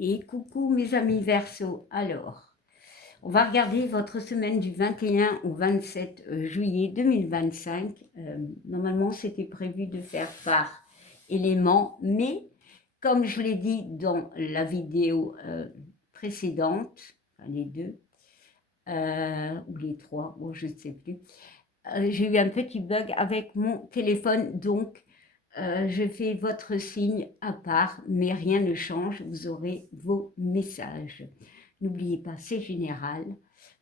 Et coucou mes amis Verseau. Alors, on va regarder votre semaine du 21 au 27 juillet 2025. Normalement, c'était prévu de faire par élément, mais comme je l'ai dit dans la vidéo précédente, enfin les deux, ou les trois, bon, je ne sais plus, j'ai eu un petit bug avec mon téléphone, donc je fais votre signe à part, mais rien ne change, vous aurez vos messages. N'oubliez pas, c'est général,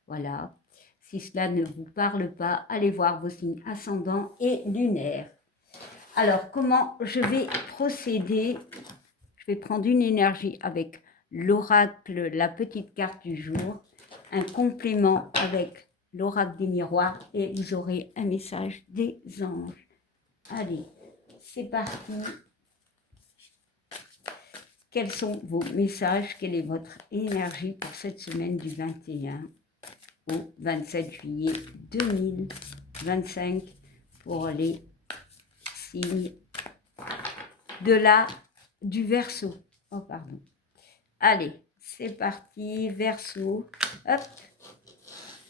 voilà. Si cela ne vous parle pas, allez voir vos signes ascendants et lunaires. Alors, comment je vais procéder? Je vais prendre une énergie avec l'oracle, la petite carte du jour, un complément avec l'oracle des miroirs et vous aurez un message des anges. Allez, c'est parti. Quels sont vos messages? Quelle est votre énergie pour cette semaine du 21 au 27 juillet 2025 pour les signes du Verseau? Oh, pardon. Allez, c'est parti, Verseau. Hop,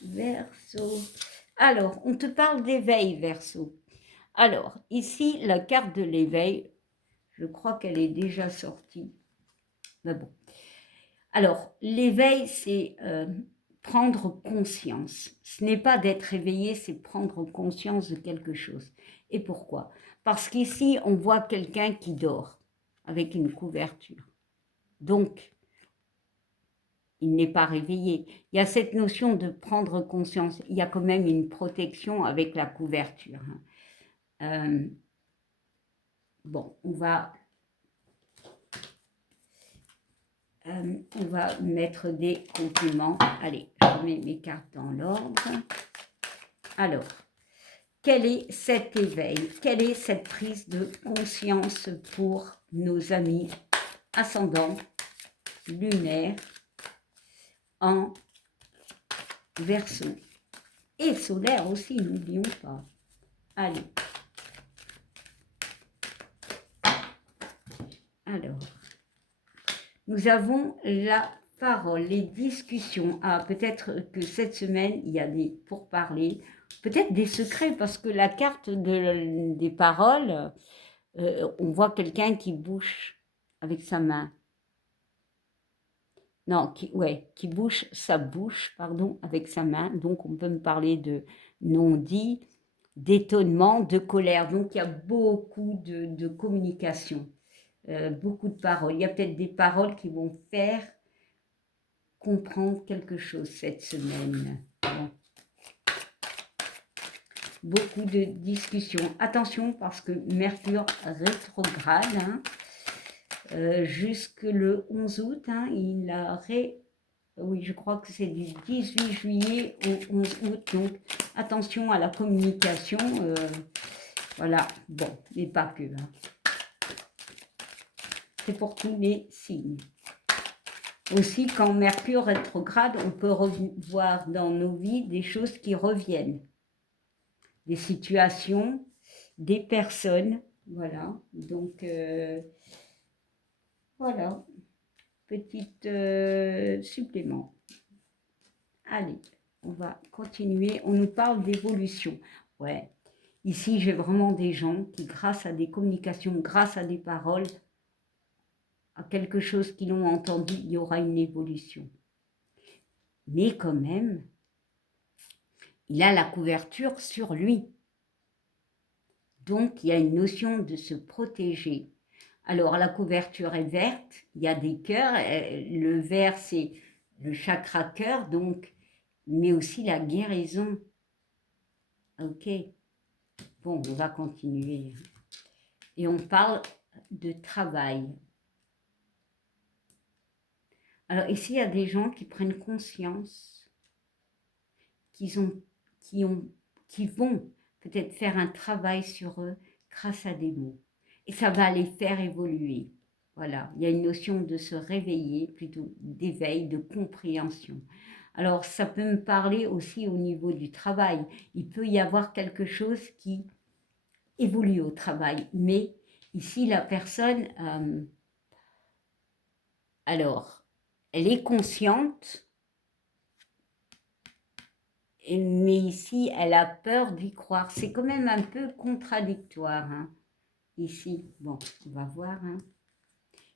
Verseau. Alors, on te parle d'éveil, Verseau. Alors, ici, la carte de l'éveil, je crois qu'elle est déjà sortie. Mais bon. Alors, l'éveil, c'est prendre conscience. Ce n'est pas d'être éveillé, c'est prendre conscience de quelque chose. Et pourquoi? Parce qu'ici, on voit quelqu'un qui dort avec une couverture. Donc, il n'est pas réveillé. Il y a cette notion de prendre conscience. Il y a quand même une protection avec la couverture. Bon, on va mettre des compliments. Allez, je mets mes cartes dans l'ordre. Alors, quel est cet éveil? Quelle est cette prise de conscience pour nos amis ascendants, lunaires, en Verseau? Et solaire aussi, n'oublions pas. Allez. Alors, nous avons la parole, les discussions. Ah, peut-être que cette semaine, il y a des pourparlers, peut-être des secrets, parce que la carte des paroles, on voit quelqu'un qui bouge avec sa main. Non, qui bouge sa bouche, pardon, avec sa main. Donc, on peut me parler de non-dit, d'étonnement, de colère. Donc, il y a beaucoup de communication, beaucoup de paroles. Il y a peut-être des paroles qui vont faire comprendre quelque chose cette semaine. Bon. Beaucoup de discussions. Attention, parce que Mercure rétrograde, jusque le 11 août, il a oui, je crois que c'est du 18 juillet au 11 août, donc attention à la communication, voilà, bon, mais pas que. C'est pour tous les signes. Aussi, quand Mercure rétrograde, on peut voir dans nos vies des choses qui reviennent, des situations, des personnes, voilà, donc voilà. Petit supplément. Allez, on va continuer. On nous parle d'évolution. Ouais, ici, j'ai vraiment des gens qui, grâce à des communications, grâce à des paroles, à quelque chose qu'ils ont entendu, il y aura une évolution. Mais quand même, il a la couverture sur lui. Donc, il y a une notion de se protéger. Alors, la couverture est verte, il y a des cœurs. Le vert, c'est le chakra cœur, donc, mais aussi la guérison. Ok, bon, on va continuer. Et on parle de travail. Alors, ici, il y a des gens qui prennent conscience qui vont peut-être faire un travail sur eux grâce à des mots. Et ça va les faire évoluer. Voilà, il y a une notion de se réveiller, plutôt d'éveil, de compréhension. Alors, ça peut me parler aussi au niveau du travail. Il peut y avoir quelque chose qui évolue au travail. Mais ici, la personne... alors, elle est consciente, mais ici, elle a peur d'y croire. C'est quand même un peu contradictoire, hein. Ici, bon, on va voir, hein.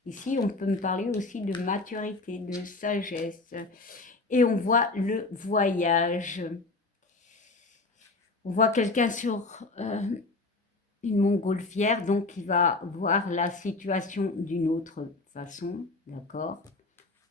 Ici, on peut me parler aussi de maturité, de sagesse. Et on voit le voyage. On voit quelqu'un sur une montgolfière, donc il va voir la situation d'une autre façon, d'accord?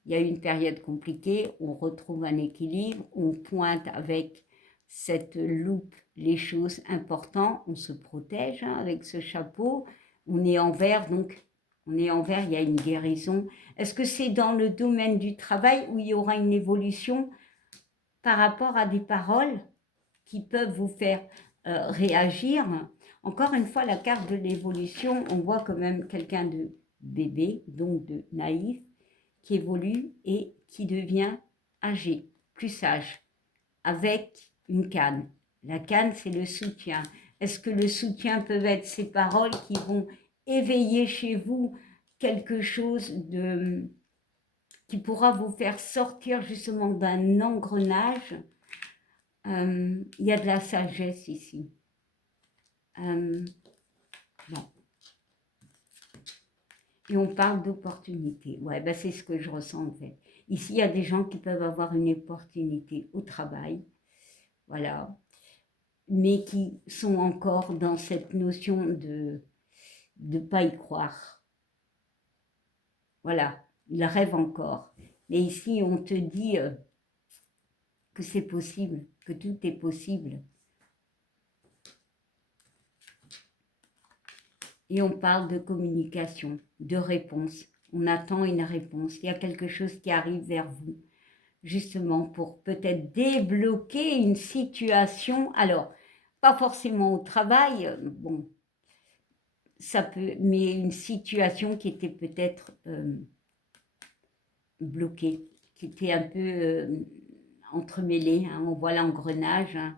Il y a une période compliquée, on retrouve un équilibre, on pointe avec cette loupe les choses importantes, on se protège hein, avec ce chapeau, on est envers, donc on est envers, il y a une guérison. Est-ce que c'est dans le domaine du travail où il y aura une évolution par rapport à des paroles qui peuvent vous faire réagir? Encore une fois, la carte de l'évolution, on voit quand même quelqu'un de bébé, donc de naïf, qui évolue et qui devient âgé, plus sage, avec une canne. La canne, c'est le soutien. Est-ce que le soutien peut être ces paroles qui vont éveiller chez vous quelque chose de qui pourra vous faire sortir justement d'un engrenage? Il y a de la sagesse ici. Bon. Et on parle d'opportunité. Ouais, ben c'est ce que je ressens en fait. Ici, il y a des gens qui peuvent avoir une opportunité au travail, voilà, mais qui sont encore dans cette notion de ne pas y croire. Voilà, ils rêvent encore. Mais ici, on te dit que c'est possible, que tout est possible. Et on parle de communication, de réponse. On attend une réponse. Il y a quelque chose qui arrive vers vous, justement pour peut-être débloquer une situation. Alors, pas forcément au travail, bon, ça peut, mais une situation qui était peut-être bloquée, qui était un peu entremêlée. Hein, on voit l'engrenage. Hein.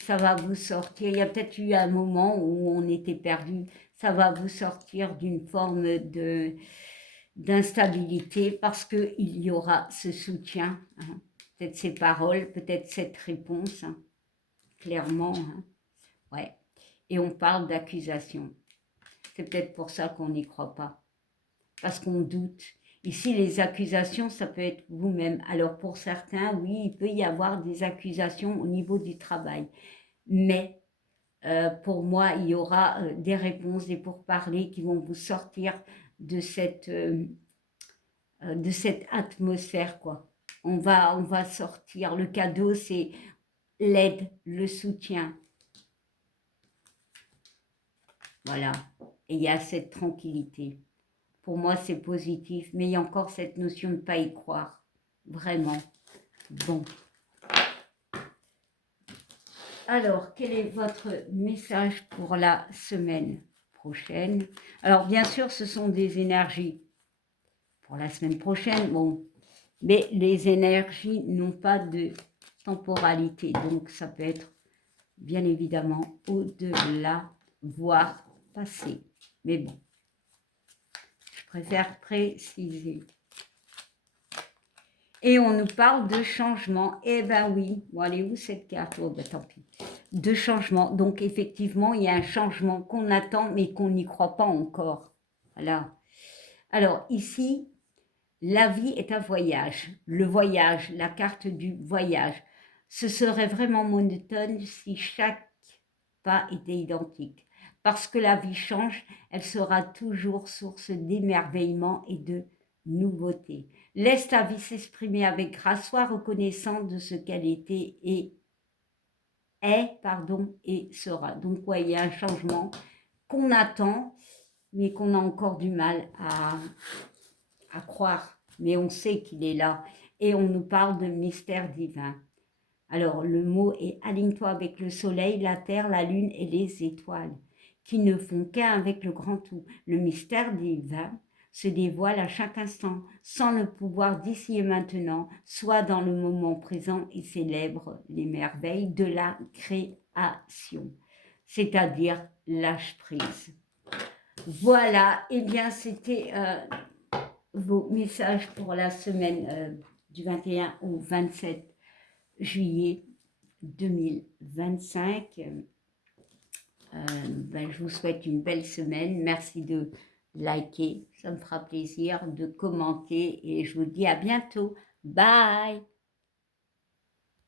Ça va vous sortir. Il y a peut-être eu un moment où on était perdu. Ça va vous sortir d'une forme d'instabilité parce qu'il y aura ce soutien, hein. Peut-être ces paroles, peut-être cette réponse, hein, clairement. Hein. Ouais. Et on parle d'accusation. C'est peut-être pour ça qu'on n'y croit pas, parce qu'on doute. Ici, les accusations, ça peut être vous-même. Alors pour certains, oui, il peut y avoir des accusations au niveau du travail. Mais pour moi, il y aura des réponses, des pourparlers qui vont vous sortir de cette atmosphère, quoi. On va sortir. Le cadeau, c'est l'aide, le soutien. Voilà. Et il y a cette tranquillité. Pour moi, c'est positif. Mais il y a encore cette notion de ne pas y croire. Vraiment. Bon. Alors, quel est votre message pour la semaine prochaine? Alors, bien sûr, ce sont des énergies pour la semaine prochaine, bon, mais les énergies n'ont pas de temporalité, donc ça peut être bien évidemment au-delà, voire passé. Mais bon, je préfère préciser. Et on nous parle de changement. Eh ben oui, bon, allez où cette carte? Oh ben tant pis. De changement. Donc effectivement, il y a un changement qu'on attend, mais qu'on n'y croit pas encore. Voilà. Alors ici, la vie est un voyage. Le voyage, la carte du voyage. Ce serait vraiment monotone si chaque pas était identique. Parce que la vie change, elle sera toujours source d'émerveillement et de nouveauté. Laisse ta vie s'exprimer avec grâce, sois reconnaissant de ce qu'elle était et et sera. Donc, ouais, il y a un changement qu'on attend, mais qu'on a encore du mal à croire. Mais on sait qu'il est là. Et on nous parle de mystère divin. Alors, le mot est aligne-toi avec le soleil, la terre, la lune et les étoiles, qui ne font qu'un avec le grand tout. Le mystère divin se dévoile à chaque instant, sans le pouvoir d'ici et maintenant, soit dans le moment présent et célèbre les merveilles de la création, c'est-à-dire lâche prise. Voilà, eh bien c'était vos messages pour la semaine du 21 au 27 juillet 2025. Je vous souhaite une belle semaine. Merci de liker, ça me fera plaisir, de commenter et je vous dis à bientôt. Bye!